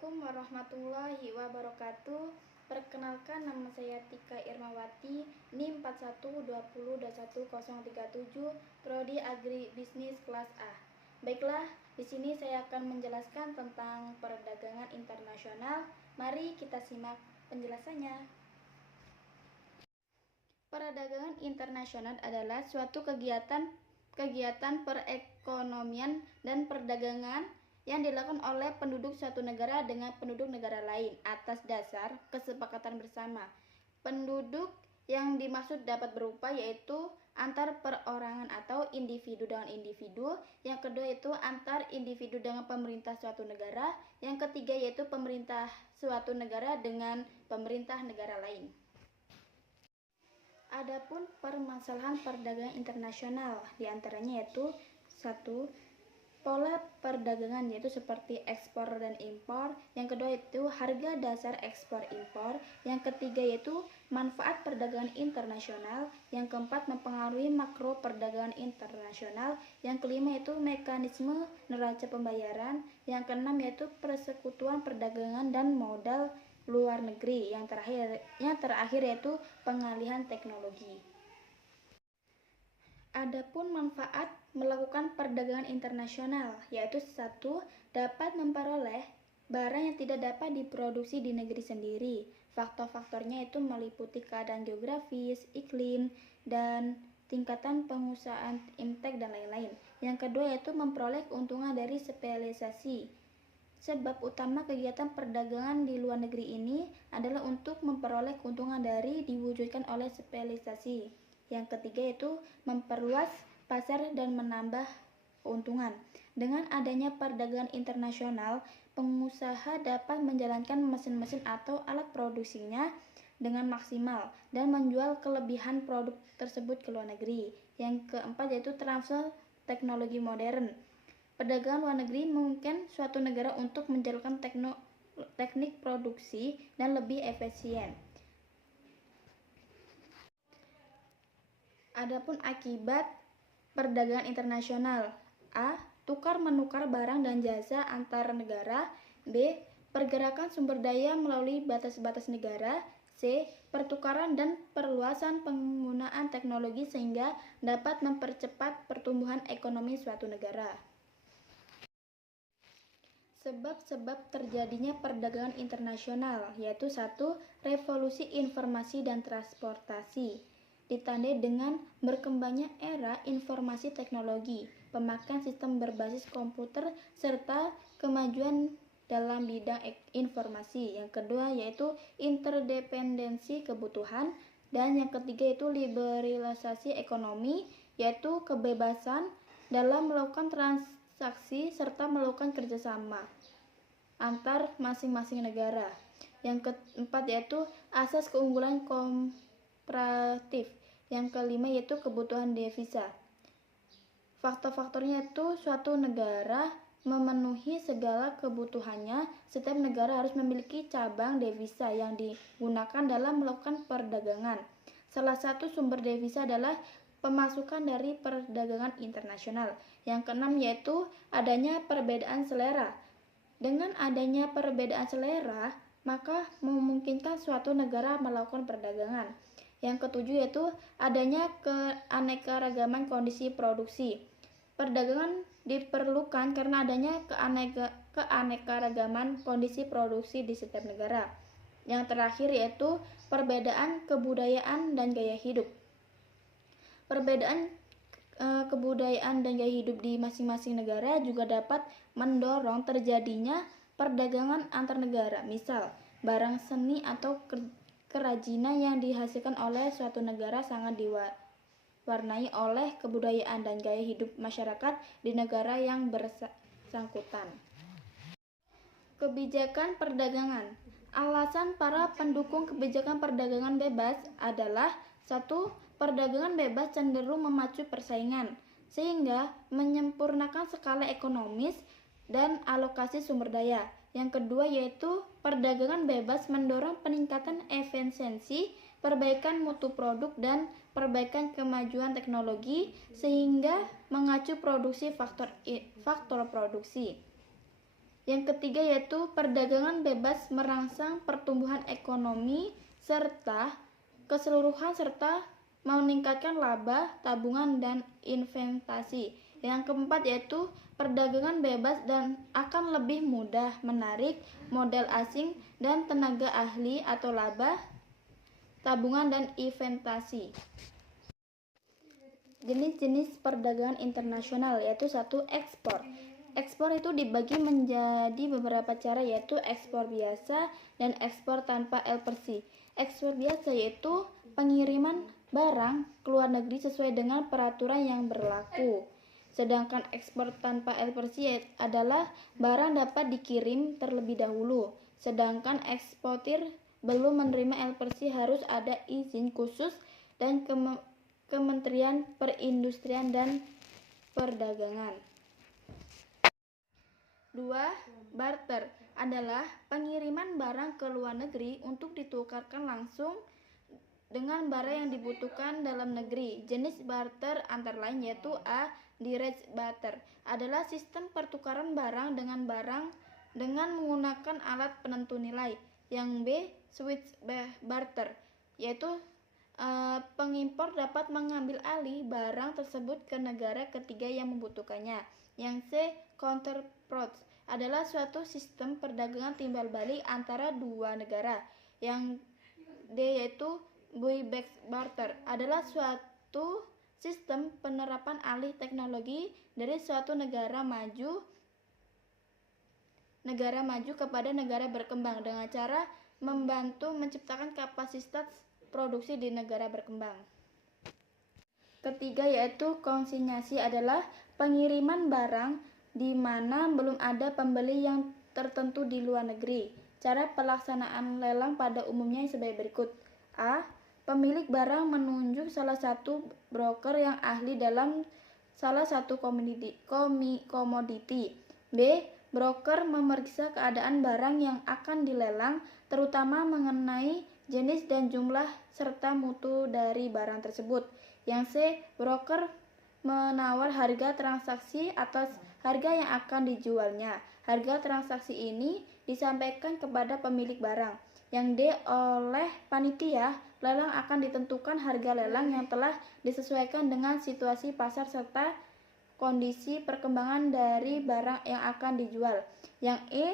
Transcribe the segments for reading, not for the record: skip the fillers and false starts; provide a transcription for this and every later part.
Assalamualaikum warahmatullahi wabarakatuh. Perkenalkan, nama saya Tika Irmawati, NIM 41202137, Prodi Agribisnis kelas A. Baiklah, di sini saya akan menjelaskan tentang perdagangan internasional. Mari kita simak penjelasannya. Perdagangan internasional adalah suatu kegiatan perekonomian dan perdagangan yang dilakukan oleh penduduk suatu negara dengan penduduk negara lain atas dasar kesepakatan bersama. Penduduk yang dimaksud dapat berupa yaitu antar perorangan atau individu dengan individu. Yang kedua yaitu antar individu dengan pemerintah suatu negara. Yang ketiga yaitu pemerintah suatu negara dengan pemerintah negara lain. Adapun permasalahan perdagangan internasional diantaranya yaitu 1. Pola perdagangan yaitu seperti ekspor dan impor. Yang kedua yaitu harga dasar ekspor impor. Yang ketiga yaitu manfaat perdagangan internasional. Yang keempat mempengaruhi makro perdagangan internasional. Yang kelima yaitu mekanisme neraca pembayaran. Yang keenam yaitu persekutuan perdagangan dan modal luar negeri. Yang terakhir yaitu pengalihan teknologi. Adapun manfaat melakukan perdagangan internasional yaitu 1. Dapat memperoleh barang yang tidak dapat diproduksi di negeri sendiri. Faktor-faktornya itu meliputi keadaan geografis, iklim, dan tingkatan pengusahaan imptek dan lain-lain. Yang kedua yaitu memperoleh keuntungan dari spesialisasi. Sebab utama kegiatan perdagangan di luar negeri ini adalah untuk memperoleh keuntungan dari diwujudkan oleh spesialisasi. Yang ketiga yaitu memperluas pasar dan menambah keuntungan. Dengan adanya perdagangan internasional, pengusaha dapat menjalankan mesin-mesin atau alat produksinya dengan maksimal dan menjual kelebihan produk tersebut ke luar negeri. Yang keempat yaitu transfer teknologi modern. Perdagangan luar negeri memungkinkan suatu negara untuk menjalankan teknik produksi dan lebih efisien. Adapun akibat perdagangan internasional: A. Tukar menukar barang dan jasa antar negara. B. Pergerakan sumber daya melalui batas-batas negara. C. Pertukaran dan perluasan penggunaan teknologi sehingga dapat mempercepat pertumbuhan ekonomi suatu negara. Sebab-sebab terjadinya perdagangan internasional yaitu 1. Revolusi informasi dan transportasi ditandai dengan berkembangnya era informasi teknologi, pemakaian sistem berbasis komputer, serta kemajuan dalam bidang informasi. Yang kedua yaitu interdependensi kebutuhan. Dan yang ketiga yaitu liberalisasi ekonomi, yaitu kebebasan dalam melakukan transaksi serta melakukan kerjasama antar masing-masing negara. Yang keempat yaitu asas keunggulan komparatif. Yang kelima yaitu kebutuhan devisa. Faktor-faktornya itu suatu negara memenuhi segala kebutuhannya. Setiap negara harus memiliki cabang devisa yang digunakan dalam melakukan perdagangan. Salah satu sumber devisa adalah pemasukan dari perdagangan internasional. Yang keenam yaitu adanya perbedaan selera. Dengan adanya perbedaan selera, maka memungkinkan suatu negara melakukan perdagangan. Yang ketujuh yaitu adanya keanekaragaman kondisi produksi. Perdagangan diperlukan karena adanya keanekaragaman kondisi produksi di setiap negara. Yang terakhir yaitu perbedaan kebudayaan dan gaya hidup. Perbedaan kebudayaan dan gaya hidup di masing-masing negara juga dapat mendorong terjadinya perdagangan antar negara. Misal, barang seni atau kerajinan yang dihasilkan oleh suatu negara sangat diwarnai oleh kebudayaan dan gaya hidup masyarakat di negara yang bersangkutan. Kebijakan perdagangan. Alasan para pendukung kebijakan perdagangan bebas adalah 1. Perdagangan bebas cenderung memacu persaingan, sehingga menyempurnakan skala ekonomis dan alokasi sumber daya. Yang kedua yaitu perdagangan bebas mendorong peningkatan efisiensi, perbaikan mutu produk, dan perbaikan kemajuan teknologi sehingga mengacu produksi faktor produksi. Yang ketiga yaitu perdagangan bebas merangsang pertumbuhan ekonomi serta keseluruhan serta meningkatkan laba, tabungan, dan investasi. Yang keempat yaitu perdagangan bebas dan akan lebih mudah menarik modal asing dan tenaga ahli atau laba, tabungan, dan investasi. Jenis-jenis perdagangan internasional yaitu satu, ekspor. Ekspor itu dibagi menjadi beberapa cara yaitu ekspor biasa dan ekspor tanpa LPC. Ekspor biasa yaitu pengiriman barang ke luar negeri sesuai dengan peraturan yang berlaku. Sedangkan ekspor tanpa LPC adalah barang dapat dikirim terlebih dahulu. Sedangkan eksportir belum menerima LPC harus ada izin khusus dan Kementerian Perindustrian dan Perdagangan. 2. Barter adalah pengiriman barang ke luar negeri untuk ditukarkan langsung dengan barang yang dibutuhkan dalam negeri. Jenis barter antara lain yaitu A. Direct barter adalah sistem pertukaran barang dengan menggunakan alat penentu nilai. Yang B. Switch barter yaitu pengimpor dapat mengambil alih barang tersebut ke negara ketiga yang membutuhkannya. Yang C. Counterparts adalah suatu sistem perdagangan timbal balik antara dua negara. Yang D yaitu buyback barter adalah suatu sistem penerapan alih teknologi dari suatu negara maju kepada negara berkembang dengan cara membantu menciptakan kapasitas produksi di negara berkembang. Ketiga yaitu konsinyasi adalah pengiriman barang di mana belum ada pembeli yang tertentu di luar negeri. Cara pelaksanaan lelang pada umumnya sebagai berikut. A. Pemilik barang menunjuk salah satu broker yang ahli dalam salah satu komoditi. B. Broker memeriksa keadaan barang yang akan dilelang, terutama mengenai jenis dan jumlah serta mutu dari barang tersebut. Yang C. Broker menawar harga transaksi atas harga yang akan dijualnya. Harga transaksi ini disampaikan kepada pemilik barang. Yang D. Oleh panitia lelang akan ditentukan harga lelang yang telah disesuaikan dengan situasi pasar serta kondisi perkembangan dari barang yang akan dijual. Yang E.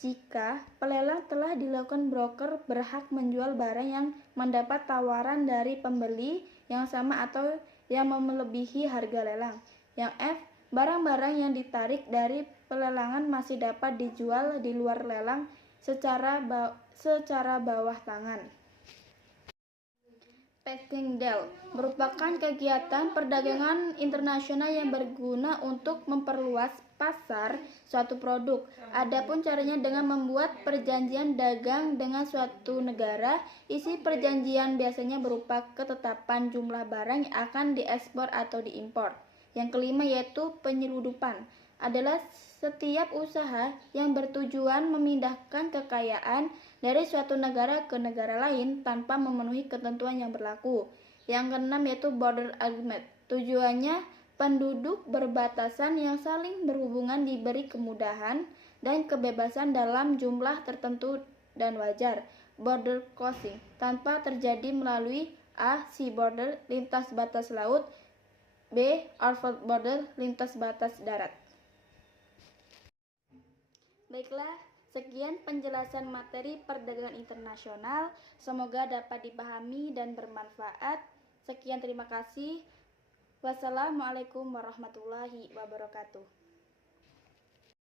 Jika pelelang telah dilakukan, broker berhak menjual barang yang mendapat tawaran dari pembeli yang sama atau yang melebihi harga lelang. Yang F. Barang-barang yang ditarik dari pelelangan masih dapat dijual di luar lelang secara bawah tangan. Packing deal merupakan kegiatan perdagangan internasional yang berguna untuk memperluas pasar suatu produk. Adapun caranya dengan membuat perjanjian dagang dengan suatu negara. Isi perjanjian biasanya berupa ketetapan jumlah barang yang akan diekspor atau diimpor. Yang kelima yaitu penyeludupan adalah setiap usaha yang bertujuan memindahkan kekayaan dari suatu negara ke negara lain tanpa memenuhi ketentuan yang berlaku. Yang keenam yaitu border agreement. Tujuannya penduduk berbatasan yang saling berhubungan diberi kemudahan dan kebebasan dalam jumlah tertentu dan wajar. Border crossing tanpa terjadi melalui A. Sea border lintas batas laut, B. Outward border lintas batas darat. Baiklah, sekian penjelasan materi perdagangan internasional. Semoga dapat dipahami dan bermanfaat. Sekian, terima kasih. Wassalamualaikum warahmatullahi wabarakatuh.